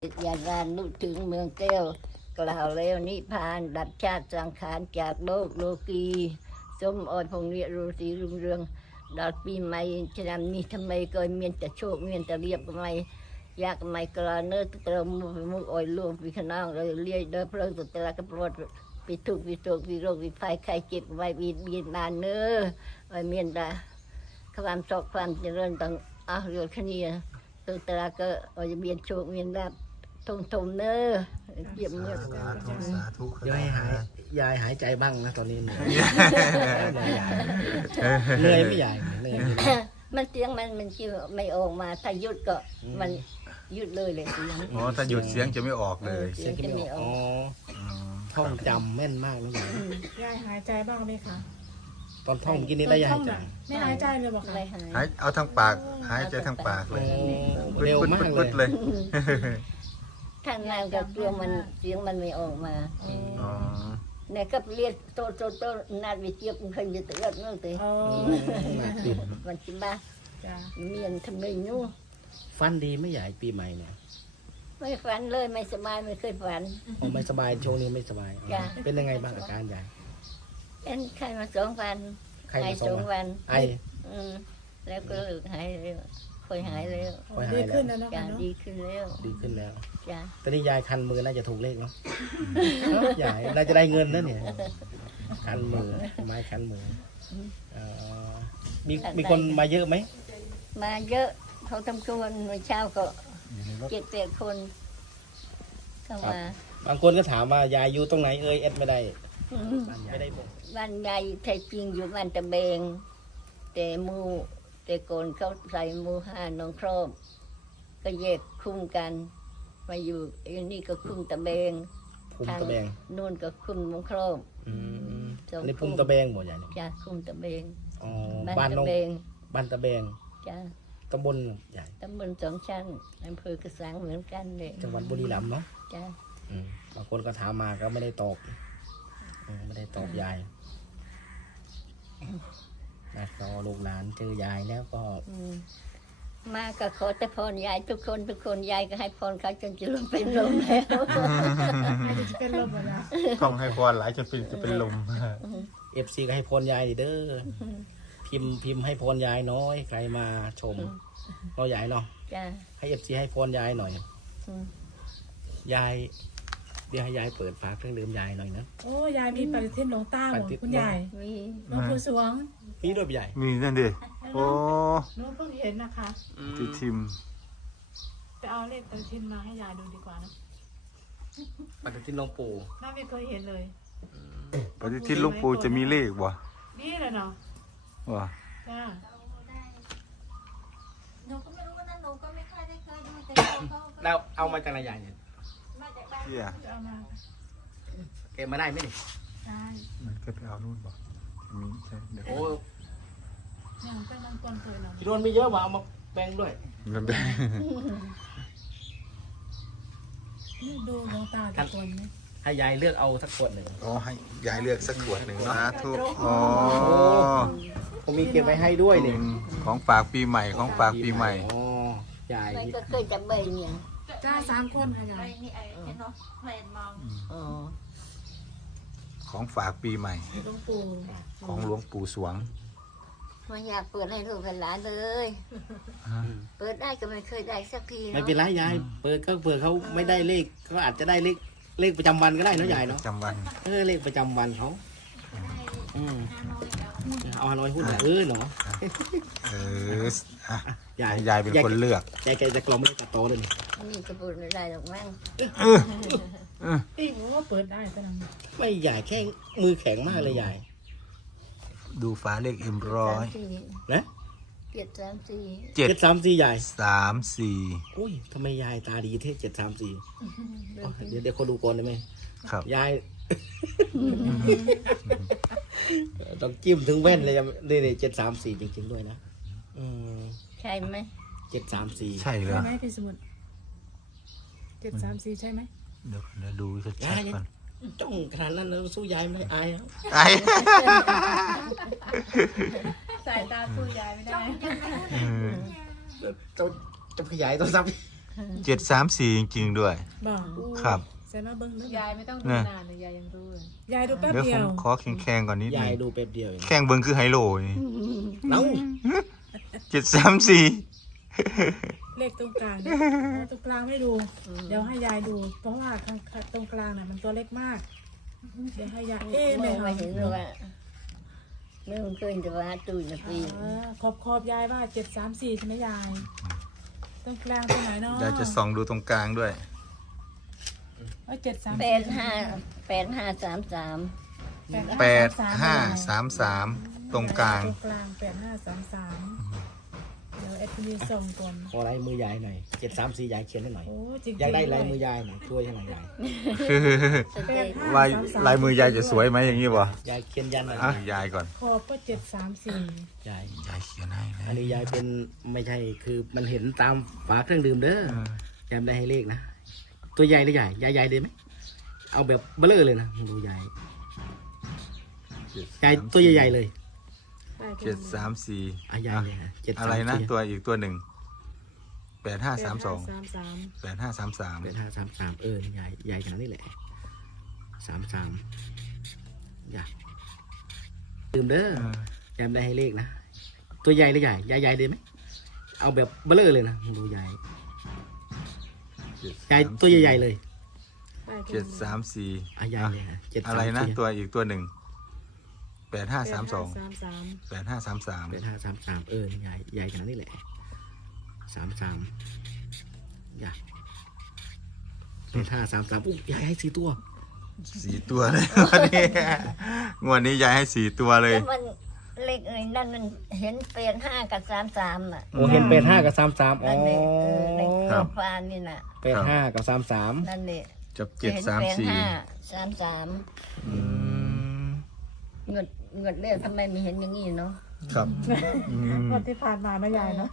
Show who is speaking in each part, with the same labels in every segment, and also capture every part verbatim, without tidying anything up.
Speaker 1: ญาณานุถึงเมืองแก้วกล่าวแล้วนิพพานดับชาติสังขารจากโลกโลกีสมออยพงเรียรูสีรุ่งเรืองดับปีใหม่ฉะนั้นนี้ทำไมเกิดเมียนแต่โชคเมียนแต่เรียบทำไมอยากไม่กลาเนื้อเติมมือมืออ่อยลวงปีขนองเลยเลี้ยเดินเพลิงสุดแต่ละกระโปรงปีทุกปีโศกปีโรคปีไฟไข้เจ็บไว้บีเบียนบานเนื้อไว้เมียนแต่ความโศกความเจริญต่างอ่ะเรื่องแค่นี้ตัวแต่ละก็อ่อยเบียนโชคเมียนแบบทงทงเนื้อเยี่ยมเมื่อ
Speaker 2: สาธุสาธุ
Speaker 3: ยายหายยายหายใจบ้างนะตอนนี้เหนื่อยเหนื่อยไม่ยายเหนื่อยไม่
Speaker 1: มันเสียงมันมันชื่อไม่ออกมาถ้าหยุดก็มันหยุดเลยเลยเสียง
Speaker 2: อ๋อถ้าหยุดเสียงจะไม่ออกเลย
Speaker 1: เสียงจะไม่อ
Speaker 3: อ๋
Speaker 1: อ
Speaker 3: อก ท่องจำแม่นมากนะยาย
Speaker 4: ยายหายใจบ้างไหมคะ
Speaker 3: ตอนท่องเมื่อกินนี้ได้ยายหายใจ
Speaker 4: ไม่หายใจเลยบอกค่ะ
Speaker 1: ไม่หาย
Speaker 2: หายเอาทางปากหายใจทางปากเล
Speaker 3: โอ้
Speaker 2: ย
Speaker 3: เร็วมากเล
Speaker 2: ปึ๊
Speaker 3: ย
Speaker 2: ดๆเลย
Speaker 1: ทางนานกับเสียงมันเสียงมันไม่ออกมา
Speaker 2: อ๋อ
Speaker 1: เนี่ยก็เรียกโตโตโตนาดวิเจียบมันเคยจะเตือนนั่นเตะ
Speaker 4: อ๋อ
Speaker 3: น่าตื่น
Speaker 1: มันจิบ้า
Speaker 4: จ้ะ
Speaker 1: เมียนทำไมนู้
Speaker 3: ฟันดีไม่ใหญ่ปีใหม่เนี่ย
Speaker 1: ไม่ฝันเลยไม่สบายไม่เคยฝัน
Speaker 3: ผมไม่สบายช่วงนี้ไม่สบาย
Speaker 1: จ้ะ
Speaker 3: เป็นยังไงบ้างอาการยาย
Speaker 1: เป็นไข้มาสองวัน
Speaker 3: ไข้มาส
Speaker 1: ส
Speaker 3: อ
Speaker 1: อง ง
Speaker 3: วั
Speaker 1: วัน น
Speaker 3: ไอ
Speaker 1: อืมแล้วก็เลิกหายแล้วค่อยหายแล้ว
Speaker 4: อ๋อดีขึ้นแล้วเนาะ
Speaker 1: จ้า
Speaker 4: เนาะ
Speaker 1: ดีขึ้นแล้ว
Speaker 3: ดีขึ้นแล้ว
Speaker 1: จ้า
Speaker 3: ตอนนี้ยายคันมือน่าจะถูกเลขเนาะยายน่าจะได้เงินนะเนี่ยคันมือไม้คันมือเอ่อมีมีคนมาเยอะไหม
Speaker 1: มาเยอะเขาทำครัวเมื่อเช้าก็เจ็ดแปดคนเข้ามา
Speaker 3: บางคนก็ถามว่ายายอยู่ตรงไหนเอ่ยเอ็ดไม่ได้
Speaker 1: อืม
Speaker 3: ไม่ได้บอก
Speaker 1: บ้านยายแท้จริงอยู่บ้านตะเบง แต่หมูแต่โกนเขาใส่หมูห้าน้องครอบก็แยกคุ้มกัน มาอยู่อันนี้ก็คุ้มตะเบง
Speaker 3: ภูมิตะแบง
Speaker 1: นู่นก็คุ้มน้องครอบ
Speaker 3: อืม
Speaker 1: สอง
Speaker 3: อันนี้ภูมิตะแบงหมดใหญ่เนี่ย
Speaker 1: จ้าคุ้มตะเบง
Speaker 3: อ๋อ
Speaker 1: บ้า
Speaker 3: บ้าน น
Speaker 1: ตะ
Speaker 3: น้อง
Speaker 1: เบง
Speaker 3: บ้านตะแบง
Speaker 1: จ้า
Speaker 3: ตำบลใหญ่
Speaker 1: ตำบลสองชั้นอำเภอกระสังเหมือนกันเลย
Speaker 3: จังหวัดบุรีรัมย์เนาะ
Speaker 1: จ้า
Speaker 3: อืมบางคนก็ถามมาก็ไม่ได้ตอบอืมไม่ได้ตอบยายนะก็ลูกหลานเจอยายแล้วก็
Speaker 1: อืมมาก็ขอแต่พรยายทุกคนทุกคนยายก็ให้พรเขาจนจะลงเป็นลมแล้ว
Speaker 4: ไม่ได้จะเป็นลมแล้วนะ
Speaker 2: ต้องให้พรหลายจนเป็นจะเป็นลม
Speaker 3: เอฟซีก็ให้พรยายดิเด้อพิมพ์พิมพ์ให้พรยายน้อยใครมาชมเราใหญ่เนาะ
Speaker 1: จ้า
Speaker 3: ให้เอฟซีให้พรยายหน่อย
Speaker 1: อืม
Speaker 3: ยาย เดี๋ยวให้ยายเปิดฝาเครื่องดื่มยายหน่อยนะ
Speaker 4: โอ้ยายมีปฏิทินหลวงตาหมดคุณยาย
Speaker 1: มี
Speaker 4: หลวงปู่สวง
Speaker 3: มีด้วยพี่ใหญ่
Speaker 2: มีนั่นดิโอ้
Speaker 4: หนูเพิ่งเห็นนะคะ
Speaker 2: ที่ทิม
Speaker 4: ไปเอาเลขปฏิทินมาให้ยายดูดีกว่านะ
Speaker 3: ปฏิทินหลวงปู่
Speaker 4: น่าไม่เคยเห็นเลย
Speaker 2: ปฏิทินหลูกปู่จะมีเลขบ่
Speaker 4: นี่แหละเนาะ
Speaker 2: ว่า
Speaker 4: จ้า
Speaker 5: หนูก็ไม่รู้นะหนูก็ไม่ค่อยได้เคยดูแต่เขาก็
Speaker 3: เราเอามาจากไหนยายเนี่ย
Speaker 5: มาจากบ้าน
Speaker 2: เที่ย
Speaker 4: จะเอามา
Speaker 3: เก็บมาได้ไหมนี่
Speaker 4: ใช่
Speaker 2: มันก็ไปเอานู่นบ่มีใช่เดี๋ยว
Speaker 3: โอ้
Speaker 4: เนี่ยมันเป็นน้ำก้นเคยเนาะ
Speaker 3: พี่โดนไม่เยอะว่ะเอามาแบ่งด้วย
Speaker 2: มันเป็น
Speaker 4: นี่ดูหลวงตาทุกคนไหม
Speaker 3: ให้ยายเลือกเอาสักขวดหนึ่ง
Speaker 2: อ๋อให้ยายเลือกสักขวดหนึ่งเนาะสาธุอ๋อ
Speaker 3: ผมมีเก็บไว้ให้ด้วยนี่
Speaker 2: ของฝากปีใหม่ของฝากปีใหม่
Speaker 3: อ๋อยาย
Speaker 1: มันก็เคยจะเบยเนี่ย
Speaker 4: จ้าสามคนค่ะยา
Speaker 5: ไอ้
Speaker 4: ย
Speaker 5: นี่ไอ้เห็นเนาะเพลนมอง
Speaker 1: อ๋อ
Speaker 2: ของฝากปีใหม่
Speaker 4: หลวงปู่
Speaker 2: ของหลวงปู่สวง
Speaker 1: ไมันอยากเปิดให้ลูกเป็นหลานเลย เปิดได้ก็ไม่เคยได้สักที
Speaker 3: ไม่
Speaker 1: เนาะ
Speaker 3: เป็นไรยายเปิดก็เปิดเขาไม่ได้เลขเขาอาจจะได้เลขเลขประจำวันก็ได้เนอะยายเนาะ
Speaker 2: จำวัน
Speaker 3: เออเลขประจำวันเขาอืมเอาฮานอยหุ้นเออเนาะ
Speaker 2: เอออ่ะ
Speaker 3: ยาย
Speaker 2: ยายเป็นคนเลือก
Speaker 3: ยายแกจะกลอมไม่ได้ตัดโตเลยนี่
Speaker 1: นี่จะพูดไม่ได้หรอกมั้ง
Speaker 4: อีกว่าเปิดได้แต่นัง
Speaker 3: ไม่ยายแค่มือแข็งมากเลยยาย
Speaker 2: ดูฟ้าเลขเอ็มร้อย
Speaker 1: สามสี่
Speaker 3: นะ
Speaker 1: เจ็ดสามสี่
Speaker 2: เจ็ด
Speaker 3: เจ็ดสามสี่ยาย
Speaker 2: สามสี่
Speaker 3: อุ้ยทำไมยายตาดีเท่เจ็ดสามสี่เดี๋ยวเดี๋ยวคนดูก่อนได้ไหม
Speaker 2: ครับ
Speaker 3: ยาย ต้องจิ้มถึงแว่นเลยนี่นี่เจ็ดสามสี่จริงๆด้วยนะอืม
Speaker 1: ใช่ไหม
Speaker 3: เจ็ดสามสี่
Speaker 2: ใช่เหร
Speaker 4: ใช่
Speaker 2: อ
Speaker 4: ไหมพี่สมุทรเจ็ดสามสี่ใช่ไหม
Speaker 2: เดี๋ยวเดี๋ยวดูชัด
Speaker 3: ยาย
Speaker 2: ๆก่อน
Speaker 3: จ้องขนาดนั้นแล้วสู้ยายไม่อายแล้ว
Speaker 2: ไอ้
Speaker 4: สายตาสู้ยายไม่ได้
Speaker 2: เออ
Speaker 3: จะจะขยายตัวซับ
Speaker 2: เจ็ดสามสี่จริงๆด้วย
Speaker 4: บอก
Speaker 2: ครับ
Speaker 4: ใส่มาเบิ้งนึก
Speaker 6: ยายไม่ต้องดู
Speaker 2: เนี่ย
Speaker 6: นานเลยยายยังดูเลย
Speaker 4: ยายดูแป๊บ
Speaker 2: เดี๋ยว
Speaker 4: เดี
Speaker 2: ผ
Speaker 4: ย
Speaker 2: ม
Speaker 4: ว
Speaker 2: ขอแข่งๆก่อนนิดนึ
Speaker 3: ยาย
Speaker 2: ง
Speaker 3: ดูแป๊บเดียวเอง
Speaker 2: แข่งเบิ้งคือไฮโลนี่
Speaker 3: เอ้า
Speaker 2: เจ็ดสามสี่
Speaker 4: เลขตรงกลางเนี่ยเอาตรงกลางไม่ดู เดี๋ยวให้ยายดู เพราะว่าข้างตรงกลางน่ะมันตัวเล็กมาก เดี๋ยวให้ยายเอ๊ะ
Speaker 1: ไม่
Speaker 4: ไม่
Speaker 1: ไม่
Speaker 4: เอา
Speaker 1: เห็นเลยว่าเมื่อคืนจะว่าตู้นะปี
Speaker 4: อ่าขอบขอบยายว่าเจ็ดสามสี่ใช่ไหมยาย ตรงกลางตรงไหนเนาะ
Speaker 2: อยากจะส่องดูตรงกลางด้วย
Speaker 4: ว่าเจ็ดสาม
Speaker 1: แปดห้าแปดห้าสามสาม
Speaker 2: แปดห้าสามสามตรงกลาง
Speaker 4: ตรงกลางแปดห้าสามสามเดี๋ยวแอดมินส่งก่อน
Speaker 3: ขอลายมือยายหน่อยเจ็ดสามสี่ยายเขียนให้หน่อย
Speaker 4: โอ้จริงๆ
Speaker 3: อยากได้ลายมือยายหน่อยช่วยให้หน่อยยาย
Speaker 4: แปดห้
Speaker 2: ลาย
Speaker 4: สมสม
Speaker 2: ลายมือยายจะสวยไหมอย่างนี้บ่
Speaker 3: ยายเขียนยันหน่อย
Speaker 2: อ่ะยายก่อน
Speaker 4: ขอบก็เจ็ดสามสี่
Speaker 3: ยาย
Speaker 2: ยายเขียนให้นะ
Speaker 3: อันนี้ยายเป็นไม่ใช่คือมันเห็นตามฝาเครื่องดื่มเด้อ
Speaker 2: เออ
Speaker 3: ยายไม่ได้ให้เลขนะตัวใหญ่หรือใหญ่ยายใหญ่เลยไหมเอาแบบเบลอเลยนะดูยายยายตัวใหญ่ๆเลย
Speaker 2: เจ็ดสามสี่
Speaker 3: อ่ะยายเลยฮะเจ็ด
Speaker 2: อะไรนะ ตัวอีกตัวหนึ่งแปดห้าสามสอง
Speaker 4: สามสาม
Speaker 2: แปดห้าสามสาม
Speaker 3: เป็นห้าสามสามเออยายยายขนาดนี้แหละสามสามยายดื่มเด้อยายไม่ได้ให้เลขนะตัวใหญ่หรือใหญ่ยายใหญ่เลยไหมเอาแบบเบลอเลยนะดูยายยายตัวใหญ่ๆเลย
Speaker 2: เจ็ดสามสี่
Speaker 3: อ่ะยายเลยฮะเจ็ด
Speaker 2: อะไรนะ ตัวอีกตัวหนึ่งแปดห้าสามสอง
Speaker 4: สามสาม
Speaker 2: แปดห้าสามสาม
Speaker 3: เป็นห้าสามสามเออยายยายขนาดนี้แหละสามสามยายเป็นห้าสามสามอุ๊ยยายให้สี่ตัว
Speaker 2: สี่ตัวเลย วันนี้งวดนี้ยายให้สี่ตัวเลย
Speaker 1: แล้วมันเลขเอ้ยนั่นมันเห็นเป็นห้ากับสามสามอ่ะ
Speaker 3: โอ้เห็นเป็นห้ากับสามสามอ๋อ
Speaker 1: นั่นเลยเออใน
Speaker 2: ครั
Speaker 1: ข้อบ ฟ้านี่น่ะ
Speaker 3: เป็นห้ากับสามสาม
Speaker 1: นั่นเลย
Speaker 2: จับเจ็ดสามสี่
Speaker 1: ห้าสามสาม
Speaker 2: อืม
Speaker 1: เงินเงินเลขทำไมไม่เห็นอย่างนี้เนาะ
Speaker 2: ครับอืม
Speaker 4: วันที่ผ่านมานะยายเนาะ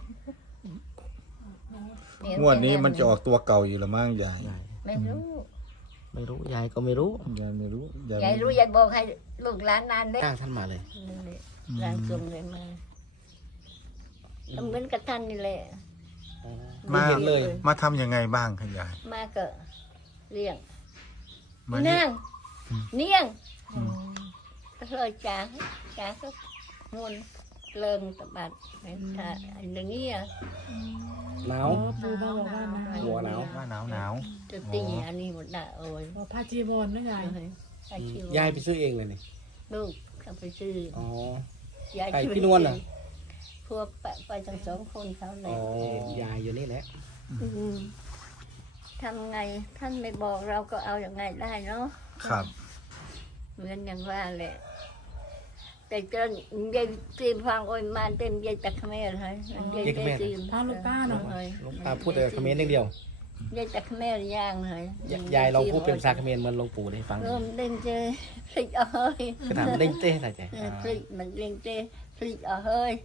Speaker 2: งวดนี้มันจะออกตัวเก่าอยู่ละมั้งยาย
Speaker 1: ไม่รู้
Speaker 3: ไม่รู้ยายก็ไม่รู้
Speaker 2: ยายไม่รู้ยาย
Speaker 1: ยายรู้ยายบอกให้ลูกหลานนานเล็ก
Speaker 3: จ้างท่านมาเลย
Speaker 1: นั่นแหละหลานส่งเลยมาเหมือนกับท่านนี่แหละ
Speaker 2: มา
Speaker 3: เห็นเลย
Speaker 2: มาทำยังไงบ้างครับยาย
Speaker 1: มาก็เลี้ยง
Speaker 2: มา
Speaker 1: เนี
Speaker 2: เนี่ย
Speaker 1: ยงเนียงก็เลยจ่าจ่าก็งวนเลิงตะบัดถ้าอย่างนี้อ่ะ
Speaker 3: หนาว
Speaker 4: อ๋อปูมาบอกว่านะ
Speaker 3: หัวหนาว
Speaker 2: ว่าหนาวหนาว
Speaker 1: จะตีอันนี้หมดละโอ้ย
Speaker 4: บอกพาจีบอลนะยาย
Speaker 1: ไอ้คิวย
Speaker 3: ายไปซื้อเองเลยนี่
Speaker 1: ลูกเขาไปซื้อ
Speaker 3: อ๋อ
Speaker 1: ยาย
Speaker 3: ไก่
Speaker 1: ช่วย
Speaker 3: พี่นวลน่ะ
Speaker 1: พวกไปไปทั้งสองคนเขาเล
Speaker 3: อ๋
Speaker 1: ย
Speaker 3: อยายอยู่นี่แหละ
Speaker 1: มทำไงท่านไม่บอกเราก็เอาอย่างไงได้เนาะ
Speaker 2: ครับ
Speaker 1: เหมือนอย่างว่าแหละแต่เจนยายตีมฟังโอ้ยมาเต็มยายตะเขมรเลยยายตีม
Speaker 4: พาลูกต้าเนาะ
Speaker 3: ลูกตาพูดแต่คอมเขมนต์อย่างเดียวย
Speaker 1: ายตะเขมรย่างเลย
Speaker 3: ยยายลองพูดเป็นภาษาเขมรเหมือนหลวงปู่ได้ฟัง
Speaker 1: เริ่มเล่นเจพลิกเอาเฮ้ย
Speaker 3: ขนาดเล่นเต้ใส่ใจ
Speaker 1: เออพลิกมันเล่นเจพลิกเอาเฮ้ย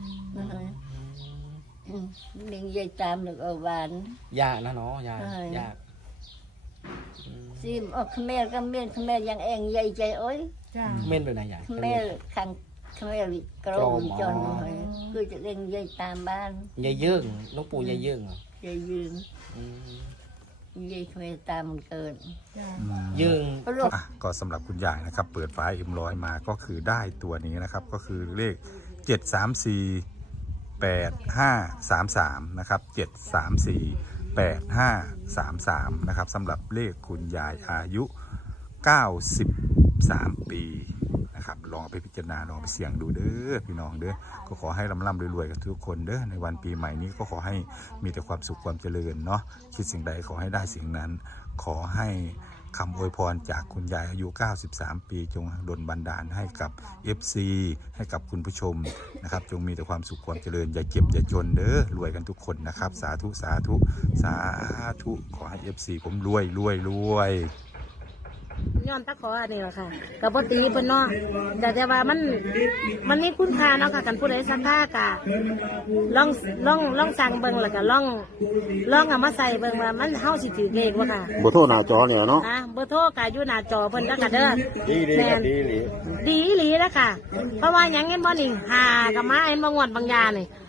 Speaker 1: อืมเล่นยายตามหรือเอาหวาน
Speaker 3: ยากนะเนาะยาก
Speaker 1: ใช่
Speaker 3: ยาก
Speaker 1: ซีมออกเขมรก็เมียนเขมรยังเองยายใจโอ้ย
Speaker 4: จ้า
Speaker 3: เม่นเป็นไงยาย
Speaker 1: เขมรขังเขมรกรมจนเลยคือจะเล่นยายตามบ้าน
Speaker 3: ยายเยื่องหลวงปู่ยายเยื่องเหรอย
Speaker 1: ายยืน
Speaker 3: อืม
Speaker 1: ยายเขมรตามมันเกิน
Speaker 4: จ้า
Speaker 3: เยื่อง
Speaker 1: เพราะลูก
Speaker 2: อ่ะก็สำหรับคุณยายนะครับ เปิดฝาเอ็มร้อยมาก็คือได้ตัวนี้นะครับ ก็คือเลขเจ็ดสามสี่แปดห้าสามสามนะครับเจ็ดสามสี่แปดห้าสามสามนะครับสำหรับเลขคุณยายอายุเก้าสิบสามปีนะครับลองเอาไปพิจารณาลองไปเสี่ยงดูเด้อพี่น้องเด้อก็ขอให้ร่ำๆรวยๆกันทุกคนเด้อในวันปีใหม่นี้ก็ขอให้มีแต่ความสุขความเจริญเนาะคิดสิ่งใดขอให้ได้สิ่งนั้น ขอให้คำอวยพรจากคุณยายอายุเก้าสิบสามปีจงดลบันดาลให้กับ เอฟ ซี ให้กับคุณผู้ชมนะครับจงมีแต่ความสุขความเจริญอย่าเจ็บอย่าจนเด้อรวยกันทุกคนนะครับสาธุสาธุสาธุขอให้ เอฟ ซี ผมรวยรวยรวย
Speaker 7: ย้อนตะขออันนี้แหละค่ะกับปตีเพิ่นเนาะแต่แต่ว่ามันมันมีคุณค่าเนาะค่ะกันผู้ใดสักค่ากะลองลองลองสั่งเบิ่งแล้วก็ลองลองเอามาใส่เบิ่งว่ามันเฮาสิถือเลขบ่ค่ะ
Speaker 8: บ่โทรหน้าจอเนี่ยเนาะ
Speaker 7: อ่ะเบอร์โทรก็อยู่หน้าจอเพิ่นแล้วก็เด้อ
Speaker 8: ดีดีครับดีดี
Speaker 7: ดีอีหลีแล้วค่ะ เพราะว่าหยังเห็นบ่นี่หากับมาเห็นบ่งวดบางยานี่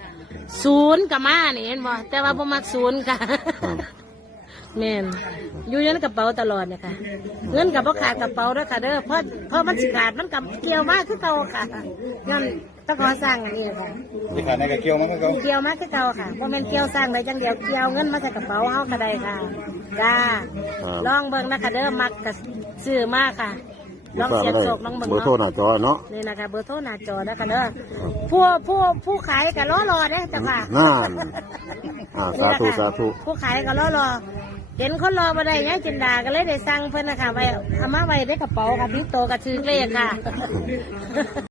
Speaker 7: ศูนย์กับมานี่เห็นบ่แต่ว่าบ่มักศูนย์ค่ะ
Speaker 8: ครับ
Speaker 7: แม่นอยู่ในกระเป๋าตลอดเนี่ยค่ะเงินกับพ่ขาดกระเป๋าด้วยค่ะเด้อเพราะเพราะมันสิขาดมันกับเกี่ยวมากคือเก่าค่ะย้อนตะขอสร้างอันนี้ค่ะ
Speaker 8: ที่ขาดในกระเกี่ยวมันก็เขา
Speaker 7: เกี่ยวมากคือเก่าค่ะเพราะมันเกี่ยวสร้างได้จังเดียวเกี่ยวเงินมาใส่กระเป๋าเฮาก็ได้ค่ะจ้าลองเบิ่งนะคะเด้อมักกับซื้อมากค่ะลองเสียบโศกลองเบิ่ง
Speaker 8: เบอร์โทรห
Speaker 7: เนาะ
Speaker 8: น้าจอเนาะ
Speaker 7: นี่นะคะเบอร์โทรหน้าจอนะคะเด้อผู้ผู้ผู้ขายก็รอรอเด้อจ้ะค่ะ
Speaker 8: นั่นอ่าสาธุสาธุ
Speaker 7: ผู้ขายก็รอรอเห็นคนรอมาได้ยังจินดาก็เลยได้สั่งเพิ่นนะคะไว้เอามาไว้ในกระเป๋าค่ะพี่โตกับชื่อเลขค่ะ